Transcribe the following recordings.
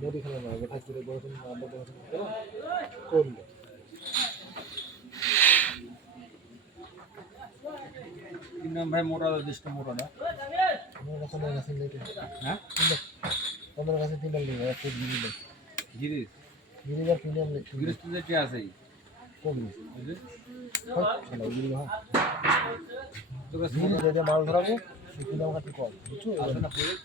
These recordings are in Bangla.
মুদিখানা নয়, এটা করে বড় আমরা করলো তিন নাম ভাই মোটা যথেষ্ট মোটাটা আমার কাছে না আছে লেটে হ্যাঁ আমার কাছে তিন নাম নেই একটা গিরি নেই গিরিশ গিরি আর প্রিমিয়াম নেই গিরিশ তো যেটা আছে কোন বুঝলি চলো গিরি ভাই তোকে গিরি যেটা মাল ধরাবো সেটা আমাকে একটু কম বুঝছো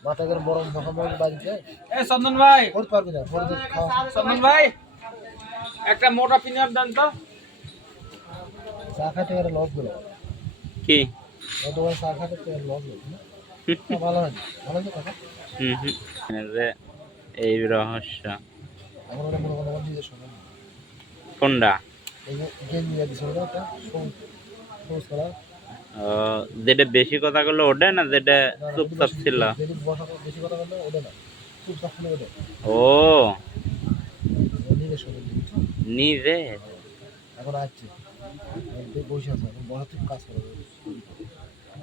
মাথা করে বরং যখন বাড়িতে এ চন্দন ভাই করতে পারবি না পরে চন্দন ভাই একটা মোটা পিনিয়ার দেন তো চা খাতে এর লস গেল কি অতবার চা খাতে এর লস গেল না ভালো হয় ভালো তো কথা এই রহস্য এখন ওরা মনে মনে দিয়ে শোনা কোনটা এই যে গেম নিয়ে দিছে ওটা একটা ফোর্স করা যেটা বেশি কথা বললো ওটা না যেটা চুপচাপ ছিল যদি বসা বেশি কথা বললে ওটা না চুপচাপ ছিল ওটা ও নিজে শোনা নিজে এখন আসছে বসে আছে এখন বসা থেকে কাজ করে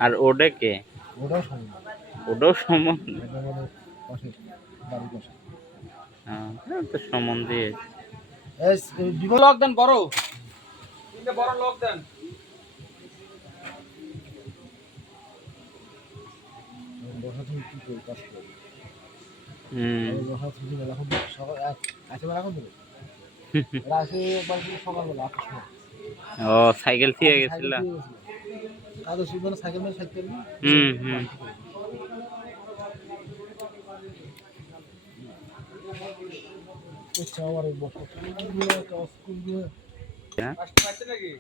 আর ওটা কে ওটাও শোনা ওটাও সমান এটা মানে পাশে বাড়ির পাশে তো সমান দিয়ে এই বিমল লক দেন বড় তিনটা বড় লক দেন বসা তুমি কি করে কাজ করে বসা তুমি এখন সকাল একেবারে এখন দেবে রাতে বাড়ি সকালবেলা 8টার সময় ও সাইকেল দিয়ে গেছিল কাজ শুধু সাইকেল মানে সাইকেল আচ্ছা আমার বসা কাজ করবে আসছে নাকি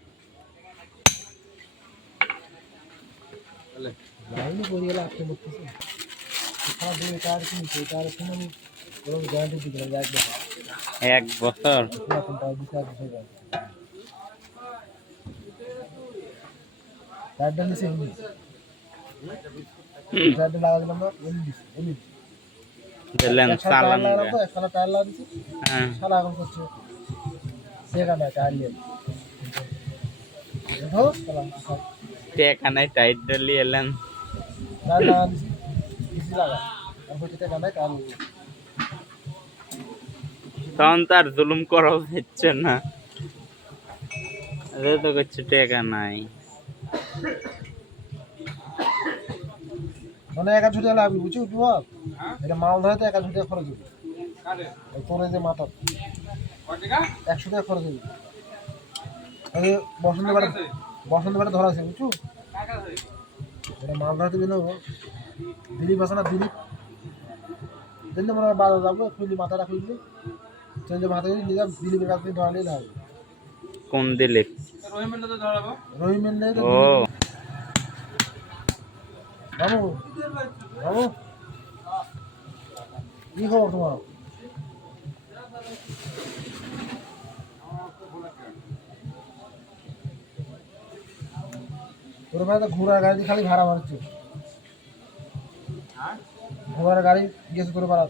লাইনে পড়ে গেলে আপনি বলতেছে খারাপ দিয়ে কার কিনছে তার শুনে কোনো গ্যারান্টি দিতে না এক বছর 1 বছর এখন তাই দিতে এক বছর চারটা নিচে এমনি চারটা লাগা দিলাম না এমনি দিলেন চালান একখানা টায়ার লাগা দিচ্ছি শালা এখন করছে সেখানে টায়ার নিয়ে দেখো টেকানায় টাইট ডলি এলেন টায়ার লাগা দিচ্ছি ইসি লাগা তারপর টেকানায় টায়ার তখন তার জুলুম করা হচ্ছে না তো করছে টেকা নাই মানে 1000 টাকা লাগবে বুঝছো বিভাগ এটা মাল ধরে তো 1000 টাকা খরচ হবে তোর যে মাথা 100 টাকা খরচ হবে আরে বসন্তবাড়ি ধরা আছে বুঝছো এটা মাল ধরতে গেলে দিলীপ আছে না দিলীপ দিলে মনে হয় বাজার যাবো খুলি মাথাটা খুললি চলে মাথা খুলি নিয়ে দিলীপের কাছ থেকে ধরালেই লাগবে কোন দিলে রহিমেন্দ্র ও বাবু বাবু কি খবর তোমার তোর ভাই তো ঘোড়ার গাড়ি খালি ভাড়া মারছে ঘোড়ার গাড়ি গেছে তোর ভাড়া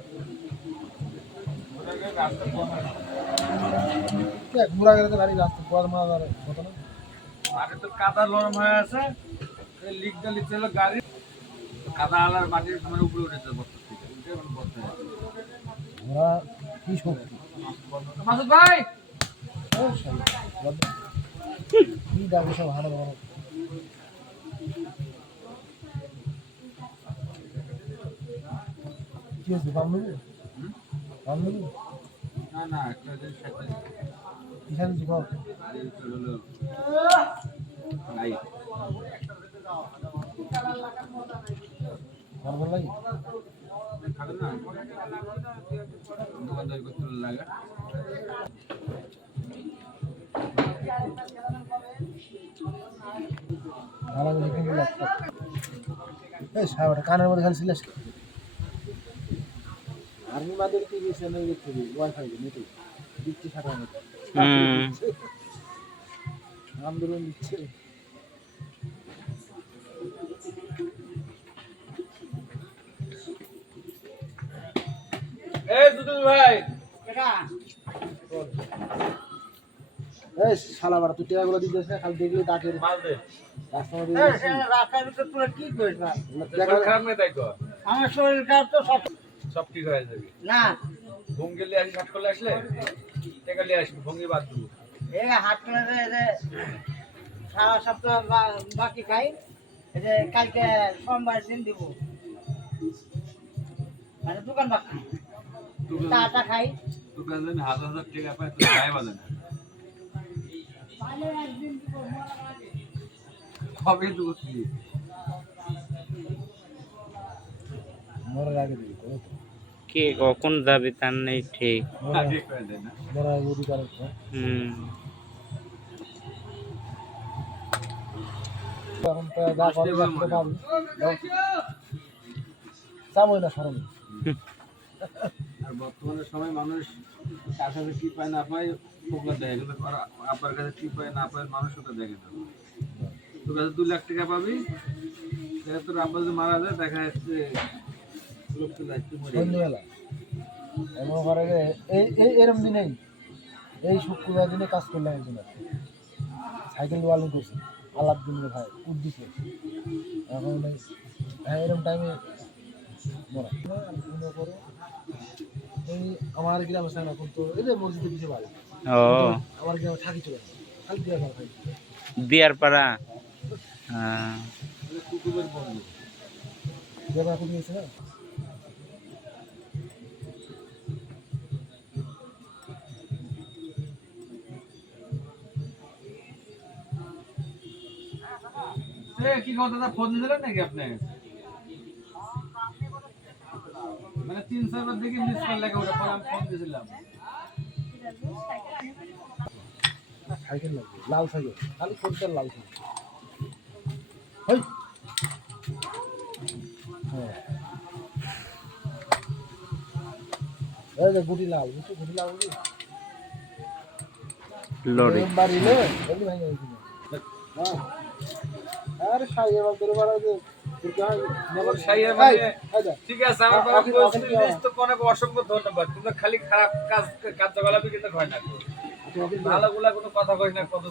ঘোড়া গেলে তো গাড়ি রাস্তা পথ মারা যাবে কত না আগে তো কাদা নরম হয়ে আছে লিক ছিল গাড়ি কাদা আলার মাটির মানে উপরে উঠেছে ঘোড়া কি শক্তি মাসুদ ভাই কি দাবি সব ভালো ভালো কি হয়েছে পাম নেবে না একটা সাথে কিসান জীবন নাই ভালো লাগে খাবে না দোকানদার করতে লাগে ভালো লিখে ল্যাপটপ এই সাবাটা কানের মধ্যে খালি সিলেস আর্মি মাদের কি গেছে না দেখতে ওয়াইফাই নেটে দিচ্ছি সারা নেট আন্দোলন দিচ্ছে এই দুদুল ভাই এই শালা বাড়া তুই টাকাগুলো দিতেছ না খালি দেখলে ডাকে মাল দে রাস্তার মধ্যে রাস্তার ভিতরে তোরা কি করিস না খারাপ নেই তাই তো আমার শরীর খারাপ তো সব সব ঠিক হয়ে যাবে না ভঙ্গি লিয়ে আসি, হাট করলে আসলে টাকা লিয়ে আসবি, ভঙ্গি বাদ দেবো। এই হাট করে যে সারা সপ্তাহ বাকি খাই, এই যে কালকে সোমবার দিন দিব, মানে দোকান বাকি চাটা খাই। দোকান জানি হাজার হাজার টাকা পায়, তুই গায়ে বাজে না। কবে দেবো তুই? মরার আগে দিবি করে তো। কে কখন যাবি তার নেই ঠিক। আগে করে দেয় না। মরার আগে যদি করে তো। হুম। এখন তো যা করে রাখতে পারবি। চাবই না সরম। আর বর্তমানে সময় মানুষ কার কাছে কি পায় না পায় ওগুলো দেয়, এগুলো আপনার কাছে কি পায় না পায় মানুষ ওটা দেখে না। তোর কাছে 2 লাখ টাকা পাবি, সেটা তোর আব্বা যদি মারা যায় দেখা যাচ্ছে লোককে যাচ্ছে মরে গেল। সন্ধ্যেবেলা এমন করে যে এরম দিনেই এই শুক্রবার দিনে কাজ করলাম একদিন সাইকেল ওয়ালিং করছি আলাদিন ভাই উদ্দিছে এখন হ্যাঁ এরম টাইমে মরা মনে করো এই আমার গ্রামে স্যার এখন তো এই যে মসজিদের পিছিয়ে বাড়ি ও আমার গ্রামে থাকি চলে যায় খালি দিয়ে খাই দিয়ার পাড়া। হ্যাঁ। কুকুরের বন্ধু গ্রামে এখন গিয়েছে না কি কথা, ফোন দিলেন নাকি আপনি? মানে 3-4 বার দেখি মিস কল লাগে, ওটা পরে আমি ফোন দিয়েছিলাম। সাইকেল লাগবে লাল সাইকেল খালি কোনটা লাল সাইকেল হই হ্যাঁ এই যে গুটি লাল বুঝছো গুটি লাল গুটি লরি। বাড়ি লে এলি ভাই গেছিল হ্যাঁ আরে সাইকেল বাদ করে বাড়া যে সাইয়ের মানে ঠিক আছে, আমার বাবা বলছিল তো অনেক অসংখ্য ধন্যবাদ। তুমি খালি খারাপ কাজ কার্যকলাপই কিন্তু হয় না, ভালোগুলা কোনো কথা কই না, কত